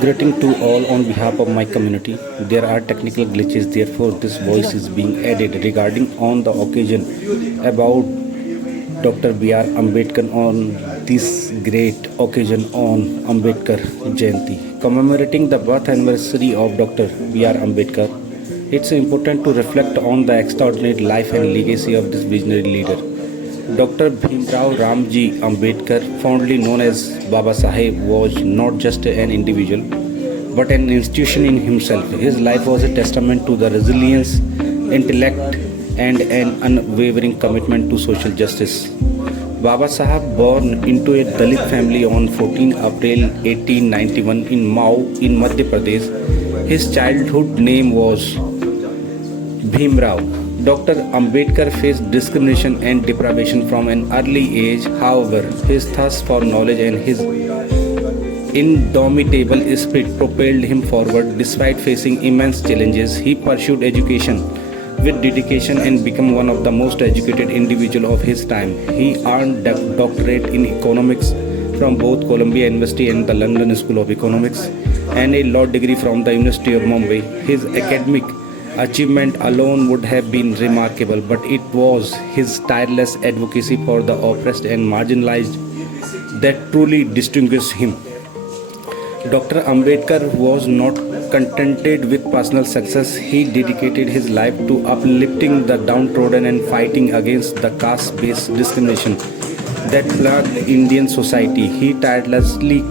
Greeting to all on behalf of my community. There are technical glitches, therefore this voice is being added regarding on the occasion about Dr. B.R. Ambedkar on this great occasion on Ambedkar Jayanti. Commemorating the birth anniversary of Dr. B.R. Ambedkar, it's important to reflect on the extraordinary life and legacy of this visionary leader. Dr. Bhimrao Ramji Ambedkar, fondly known as Baba Saheb, was not just an individual but an institution in himself. His life was a testament to the resilience, intellect, and an unwavering commitment to social justice. Baba Saheb, born into a Dalit family on 14 April 1891 in Mao in Madhya Pradesh, his childhood name was Bhimrao. Dr. Ambedkar faced discrimination and deprivation from an early age. However, his thirst for knowledge and his indomitable spirit propelled him forward. Despite facing immense challenges, he pursued education with dedication and became one of the most educated individuals of his time. He earned a doctorate in economics from both Columbia University and the London School of Economics and a law degree from the University of Mumbai. His academic achievement alone would have been remarkable, but it was his tireless advocacy for the oppressed and marginalized that truly distinguished him. Dr. Ambedkar was not contented with personal success. He dedicated his life to uplifting the downtrodden and fighting against the caste-based discrimination that plagued Indian society. He tirelessly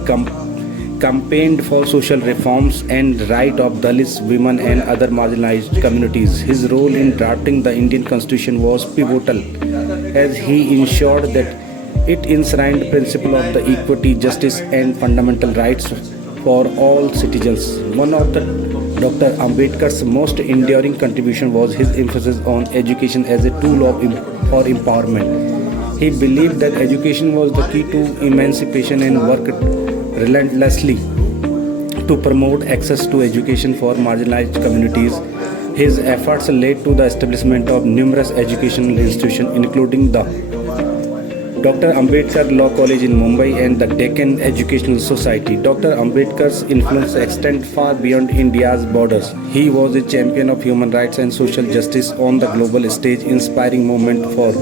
campaigned for social reforms and rights of Dalits, women and other marginalized communities. His role in drafting the Indian Constitution was pivotal as he ensured that it enshrined principle of the equity, justice and fundamental rights for all citizens. One of Dr. Ambedkar's most enduring contribution was his emphasis on education as a tool for empowerment. He believed that education was the key to emancipation and worked relentlessly to promote access to education for marginalized communities. His efforts led to the establishment of numerous educational institutions, including the Dr. Ambedkar Law College in Mumbai and the Deccan Educational Society. Dr. Ambedkar's influence extends far beyond India's borders. He was a champion of human rights and social justice on the global stage, inspiring movement for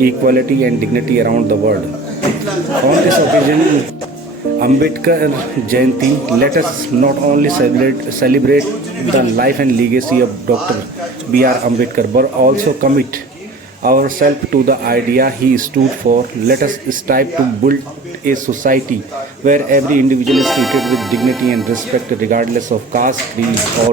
equality and dignity around the world. On this occasion, Ambedkar Jayanti, let us not only celebrate the life and legacy of Dr. B.R. Ambedkar but also commit ourselves to the idea he stood for. Let us strive to build a society where every individual is treated with dignity and respect regardless of caste, creed or